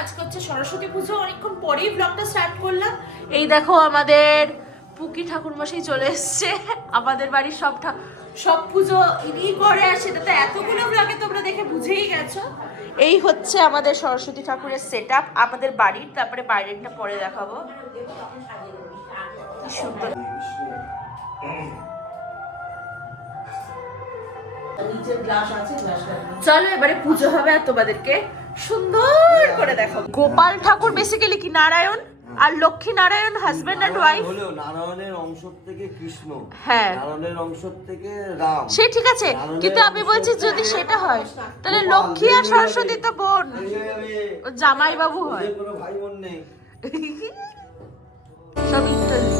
আজকে হচ্ছে সরস্বতী পুজো, অনেকক্ষণ পরেই ব্লগটা স্টার্ট করলাম। এই দেখো আমাদের পুকি ঠাকুরমশাই চলে এসছে। আমাদের বাড়ির সব পুজো ইনি করে, আর সেটা তো এতগুলো ব্লগে তোমরা দেখে বুঝেই গেছো। এই হচ্ছে আমাদের সরস্বতী ঠাকুরের সেটআপ আমাদের বাড়ির, তারপরে বাইরেরটা পরে দেখাবো। কি সুন্দর। চলো এবারে পুজো হবে আর তোমাদেরকে সুন্দর করে দেখাবো। গোপাল ঠাকুর বেসিক্যালি কি নারায়ণ, আর Lakshmi Narayan husband and wife. নারায়ণের অংশ থেকে কৃষ্ণ, হ্যাঁ নারায়ণের অংশ থেকে রাম। সে ঠিক আছে, কিন্তু আমি বলছি যদি সেটা হয় তাহলে লক্ষ্মী আর সরস্বতী তো বোন, জামাই বাবু হয়। কোনো ভাই বোন নেই। সব ইত্যাদি।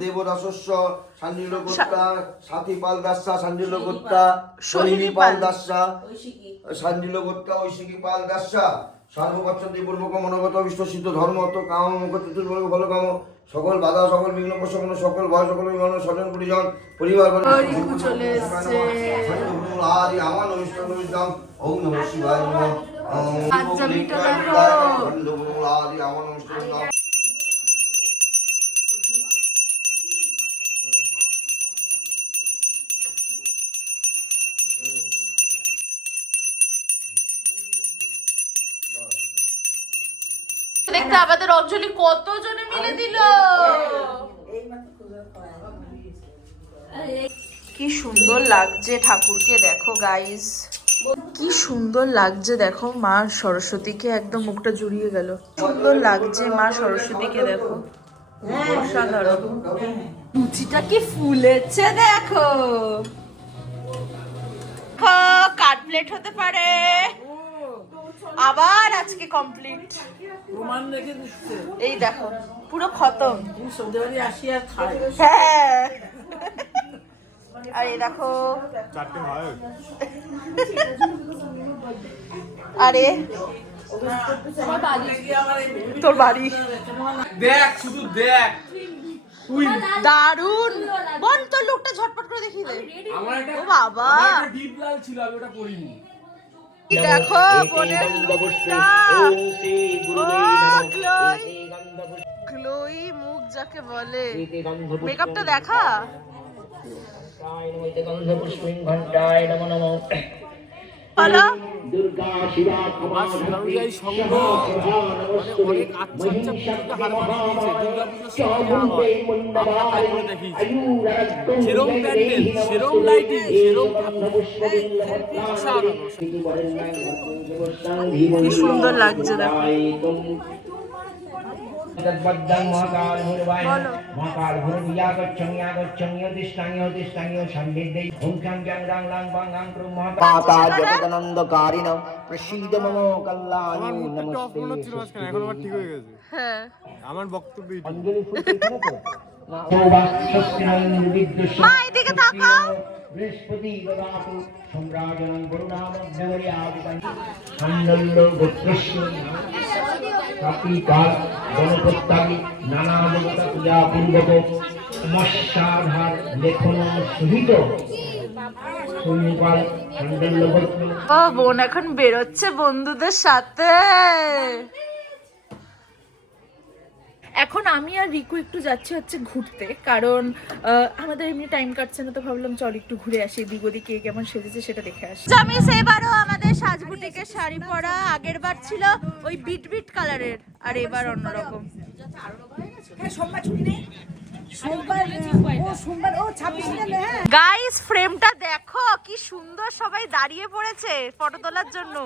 দেবদাসস্য সাঞ্জিলগোত্তা সাথীপাল দাসা সাঞ্জিলগোত্তা সোহিনীপাল দাসা সাঞ্জিলগোত্তা ঐশিকীপাল দাসা সর্ববচ্ছন্তি পূর্বক মনোগত বিশ্বসিদ্ধ ধর্ম তো কাম মুখ চতুর্বর্গ ফল কাম সকল বাধা সকল বিঘ্ন প্রশমন সকল ভয় সকল বিঘ্ন স্বজন পরিজন পরিবার চলে এসেছে। আদি আমার অনুষ্ঠান বিদ্যাম ওম নমঃ শিবায় নমঃ আচ্ছা বিটা দেখো। আদি আমার অনুষ্ঠান বিদ্যাম। দেখতে আমাদের অঞ্জলি কতজনে মিলে দিল। কি সুন্দর লাগছে ঠাকুরকে, দেখো গাইস কি সুন্দর লাগছে। দেখো মা সরস্বতীকে একদম মুখটা জুড়িয়ে গেল, সুন্দর লাগছে মা সরস্বতীকে। দেখো অসাধারণ, লুচিটা কি ফুলেছে দেখো। কাট প্লেট হতে পারে আবার আজকে কমপ্লিট। এই দেখো পুরো খতম। হ্যাঁ আর এই দেখো আরে তোর বাড়ি দেখ, শুধু দেখ। দারুন বোন, তোর লুকটা ঝটপট করে দেখিয়ে দে। আমার একটা ও বাবা, ডিপ লাল ছিল, আমি ওটা পরিনি। দেখো বোনের লুকটা, গ্লোই মুখ যাকে বলে। মেকআপটা দেখা। হ্যালো দুর্গা শিবা এই সঙ্গ মানে অনেক আচ্ছা আচ্ছা পুজোতে হার মানিয়ে দিয়েছে। দুর্গাপুজোর সঙ্গে আমরা তাই করে দেখিয়েছি। সেরম প্যান্ডেল, সেরম লাইটিং, সেরম অসাধারণ। কি সুন্দর লাগছে দেখো। মাতা জগদানন্দকারিণ প্রসীদ মম কল্যাণী নমস্তে। এখন আমার ঠিক হয়ে গেছে। হ্যাঁ আমার বক্তব্য অঞ্জলি ফুল এখানে তো মা এদিকে তাকাও। বৃহস্পতি দদাতু সম্রাজনং গরুণামধ্যবরে আদিপানি সান্ডল্য গোত্রস্য কাপিকাল গণপত্যাদি নানা দেবতা পূজা পূর্বক মৎস্যাধার লেখন সহিত শূন্যপাল সান্ডল্য গোত্র। ও বোন এখন বেরোচ্ছে বন্ধুদের সাথে। এখন আমি আর রিকু একটু যাচ্ছি হচ্ছে ঘুরতে, কারণ আমাদের এমনি টাইম কাটছে না, তো ভাবলাম চল একটু ঘুরে আসি, এদিক ওদিকে কেমন সেজেছে সেটা দেখে আসি। আমি সেবারও আমাদের সাজবুটিকে শাড়ি পরা, আগের বার ছিল ওই বিট বিট কালারের, আর এবার অন্যরকম। গাইস ফ্রেমটা দেখো কি সুন্দর, সবাই দাঁড়িয়ে পড়েছে ফটো তোলার জন্য,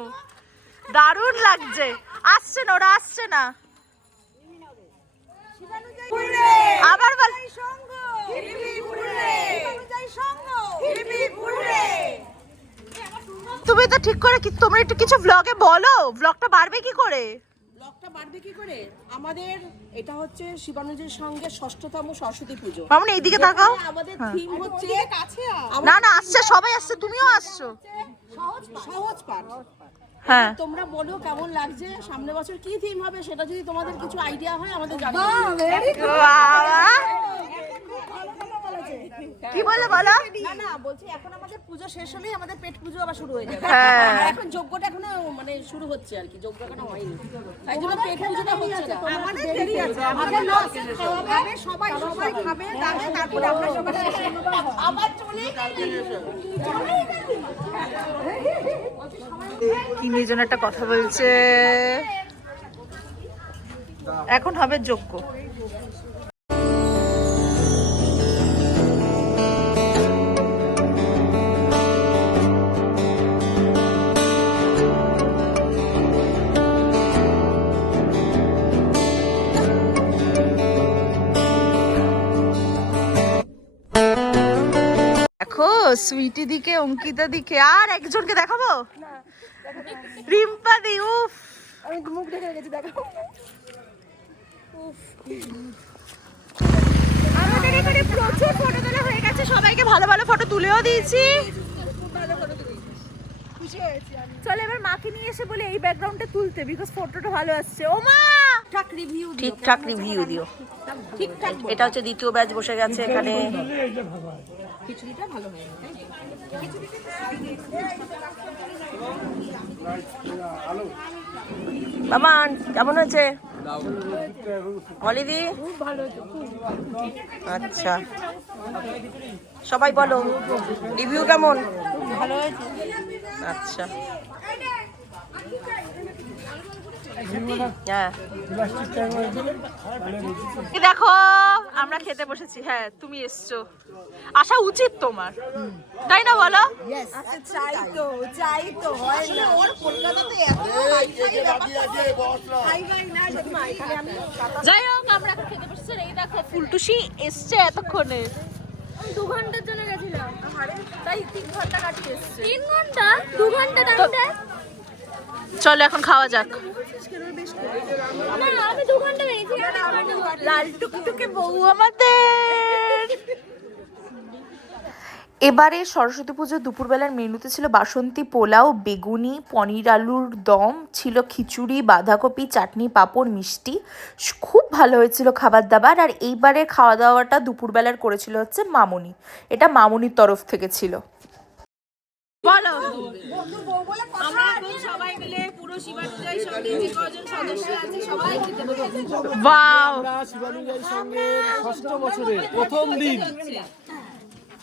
দারুণ লাগছে। আসছে না, ওরা আসছে না। আবার বল, তুমি তো ঠিক করে কি, তোমরা একটু কিছু ব্লগে বলো, ব্লগটা বাড়বে কি করে? ব্লগটা বাড়বে হবে কি করে, আমাদের এটা হচ্ছে শিবানুজের সঙ্গে 6ষ্ঠতম সরস্বতী পুজো। মামনি এইদিকে তাকাও। আমাদের থিম হচ্ছে কাছে না না আসছে, সবাই আসছে, তুমিও আসছো। সহজ পাঠ। হ্যাঁ তোমরা বলো কেমন লাগছে, সামনে বছর কি থিম হবে সেটা যদি তোমাদের কিছু আইডিয়া হয় আমাদের জানাও। বাবা কি বলে বলো? না না বলছি এখন আমাদের পুজো শেষ হলেই আমাদের পেট পুজো আবার শুরু হয়ে যাবে। হ্যাঁ। আর এখন যজ্ঞটা এখনো মানে শুরু হচ্ছে আর কি, যজ্ঞ এখনো হয়নি, তাই জন্য পেট পুজোটা হচ্ছে না। আমাদের দেরি আছে, আমাদের খাবে সবাই, সবাই খাবে দাবে, তারপরে আমরা সবাই আবার চলে কি নিয়ে যেন একটা কথা বলছে। এখন হবে যজ্ঞ। দেখো সুইটি দিকে, অঙ্কিতা দিকে, আর একজনকে দেখাবো, রিম্পা দি। উফ আমি মুখ দেখে গেছি, দেখো আমাদের এখানে প্রচুর ফটো তোলা হয়ে গেছে, সবাইকে ভালো ভালো ফটো তুলেও দিয়েছি। চলো এবার মাকে নিয়ে এসে বলে এই ব্যাকগ্রাউন্ডে তুলতে, বিকজ ফটোটা ভালো আসছে। ও মা ঠিকঠাক রিভিউ দিও। ঠিকঠাক। এটা হচ্ছে দ্বিতীয় ব্যাচ বসে গেছে এখানে। খিচুড়িটা ভালো হয়। বাবা কেমন হয়েছে অলিদি? আচ্ছা সবাই বলো রিভিউ কেমন? ভালো হয়েছে। আচ্ছা হ্যাঁ এই দেখো আমরা খেতে বসেছি। হ্যাঁ তুমি এসছো, আসা উচিত তোমার, তাই না বলো? চাই তো হয় না, ওর কলকাতাতে এত যাই হোক আমরা এখন খেতে বসেছি। এই দেখো ফুলটুসি এসছে এতক্ষণে। 2 ঘন্টার জন্য গেছিলাম, তাই 3 ঘন্টা কাটিয়ে এসছে। 3 ঘন্টা 2 ঘন্টা টাইমটা। চলো এখন খাওয়া যাক। না আমি 2 ঘন্টা গেছি, লাল টুকটুকে বউ আমাদের। এবারে সরস্বতী পুজোর দুপুরবেলার মেনুতে ছিল বাসন্তী পোলাও, বেগুনি, পনির আলুর দম, ছিল খিচুড়ি, বাঁধাকপি, চাটনি, পাঁপড়, মিষ্টি। খুব ভালো হয়েছিল খাবার দাবার। আর এইবারের খাওয়া দাওয়াটা দুপুরবেলার করেছিল হচ্ছে মামুনি, এটা মামুনির তরফ থেকে ছিল। বলো আমরা এখন সবাই মিলে পুরো শিবানুজয় সঙ্গে যে কজন সদস্য আছে সবাই খেতে বসেছি। ওয়াও আমরা শিবানুযায়ী সঙ্গের 6ষ্ঠ বছরের প্রথম দিন,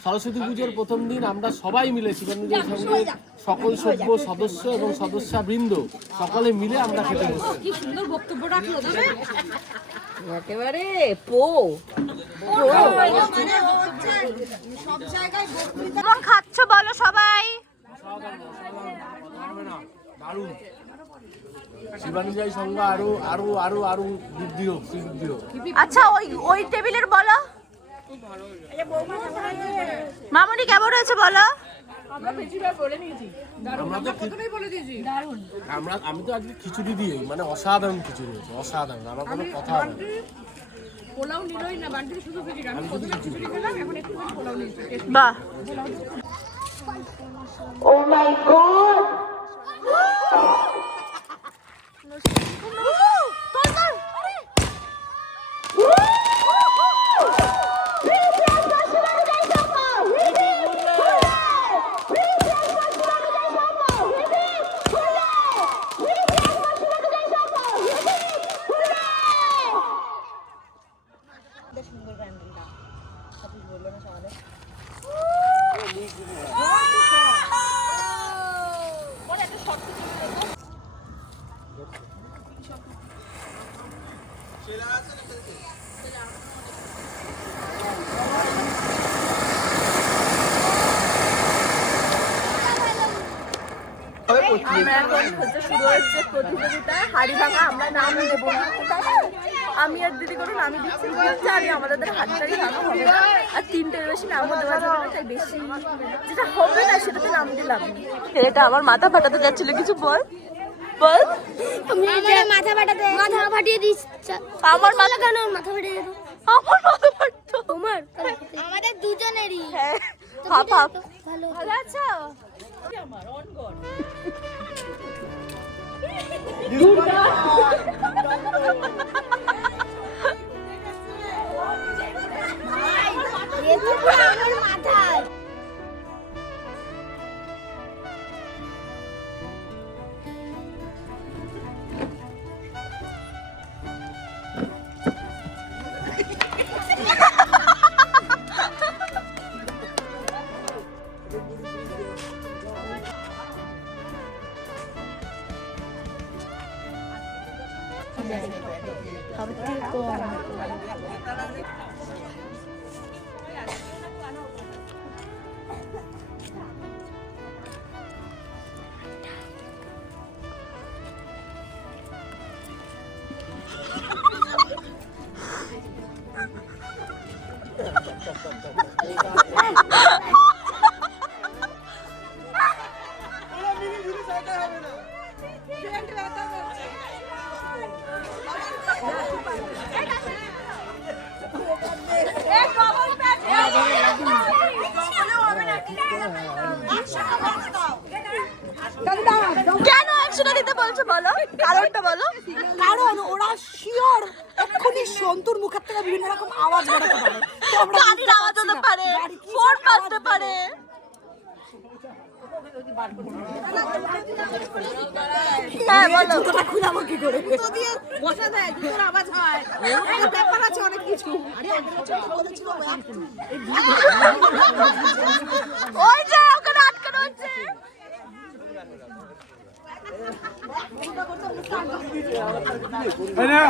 সরস্বতী পুজোর প্রথম দিন আমরা সবাই মিলে শিবানুযায়ী সঙ্গের সকল সভ্য সদস্য এবং সদস্যবৃন্দ সকলে মিলে আমরা খেতে বসেছি। কি সুন্দর বক্তব্য রাখলো তবে একেবারে পো সব জায়গায় বক্তৃতা। কেমন খাচ্ছ বলো সবাই? দারুণ। শিবানুযায়ী সঙ্গ আরো আরো আরো আরো বৃদ্ধি হোক, শ্রীবৃদ্ধি হোক। আচ্ছা ওই টেবিলের বলো মামুনি কেমন হয়েছে বলো? আমি তো আজকে খিচুড়ি দিয়ে, মানে অসাধারণ খিচুড়ি হয়েছে, অসাধারণ। আমার কোনো কথা হবে না। পোলাও নিলই না, বান্টি শুধু খিচুড়ি। আমি শুধু খিচুড়ি। এখন একটু পোলাও নিয়েছি। বাহ Oh my God! আমরা এখন হচ্ছে শুরু হচ্ছে প্রতিযোগিতা হাড়ি ভাঙা। আমরা নাম দেবো না, আমি আর দিদি করে নামই দিচ্ছি, জানি আমাদের হাতটারি ভাঙা হবে না, আর 3টের বেশি নামও দেওয়া যাবে না, তাই বেশি যেটা হবে না সেটাতে নাম দিলাম। এটা আমার মাথা ফাটাতে যাচ্ছিল, কিছু বল। বল আমার মাথা ফাটিয়ে দিস। আমার মাথা কেন মাথা ফাটিয়ে দিল? আমার মাথা ফাটতো। তোমার আমাদের দুজনেরই। হ্যাঁ হাফ হাফ। ভালো ভালো আছো? আমার মাথায় কেন 100টা দিতে বলছো বলো, কারণটা বলো। কারণ ওরা শিওর এক্ষুনি সন্তুর মুখের থেকে বিভিন্ন রকম আওয়াজ বেরোতে পারে, তো আমরা গাড়ির আওয়াজ হতে পারে, ফোন বাজতে পারে। হ্যাঁ বলো। জুতোটা খুলাবো কি করে? জুতো দিয়ে বসা দেয়, জুতোর আওয়াজ হয়, একটা ব্যাপার আছে অনেক কিছু। আরে বলেছিল ওই যে ওখানে আটকানো হচ্ছে। বলো।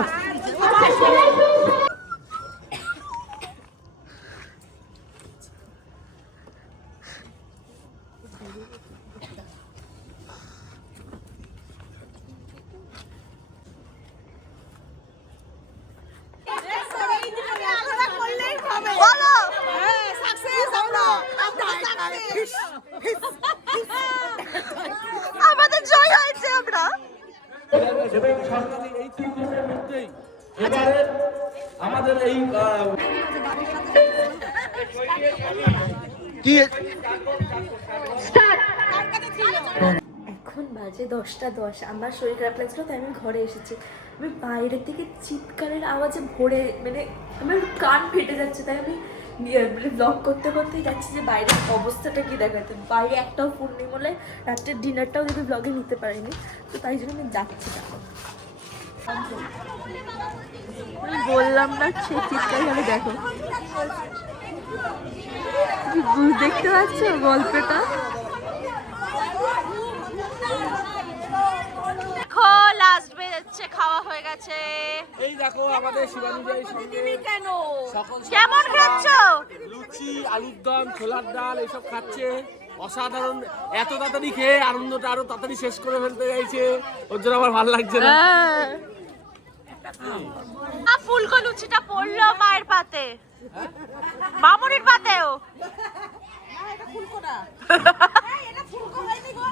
আমাদের জয় হয়েছে আমরা। সরকারি এই 3 দিনের মধ্যেই এবারে আমাদের এই এখন বাজে 10:10। আমার শরীর খারাপ লাগছিল তাই আমি ঘরে এসেছি। আমি বাইরের থেকে চিৎকারের আওয়াজে ভরে মানে আমার কান ফেটে যাচ্ছে, তাই আমি ব্লগ করতে করতেই যাচ্ছি যে বাইরের অবস্থাটা কি দেখাতে। বাইরে একটাও ফোন নেই বলে রাত্রের ডিনারটাও যদি ব্লগে নিতে পারিনি, তো তাই জন্য আমি যাচ্ছি। আমি বললাম না সে চিৎকার করে দেখো, দেখতে পাচ্ছ গল্পটা। দেখো লাস্ট বেজেছে, খাওয়া হয়ে গেছে। এই দেখো আমাদের শিবানীদের সঙ্গে কেন সকল কেমন খাচ্ছ? লুচি, আলুর দম, ছোলার ডাল এসব খাচ্ছে। অসাধারণ, এত তাড়াতাড়ি খেয়ে আনন্দটা আরো তাড়াতাড়ি শেষ করে ফেলতে চাইছে, ওর জন্য আমার ভালো লাগছে না। ফুলকো লুচিটা পড়লো মায়ের পাতে, মামুনির পাতেও। ফুলকো না, এটা ফুলকো হয়নি গো।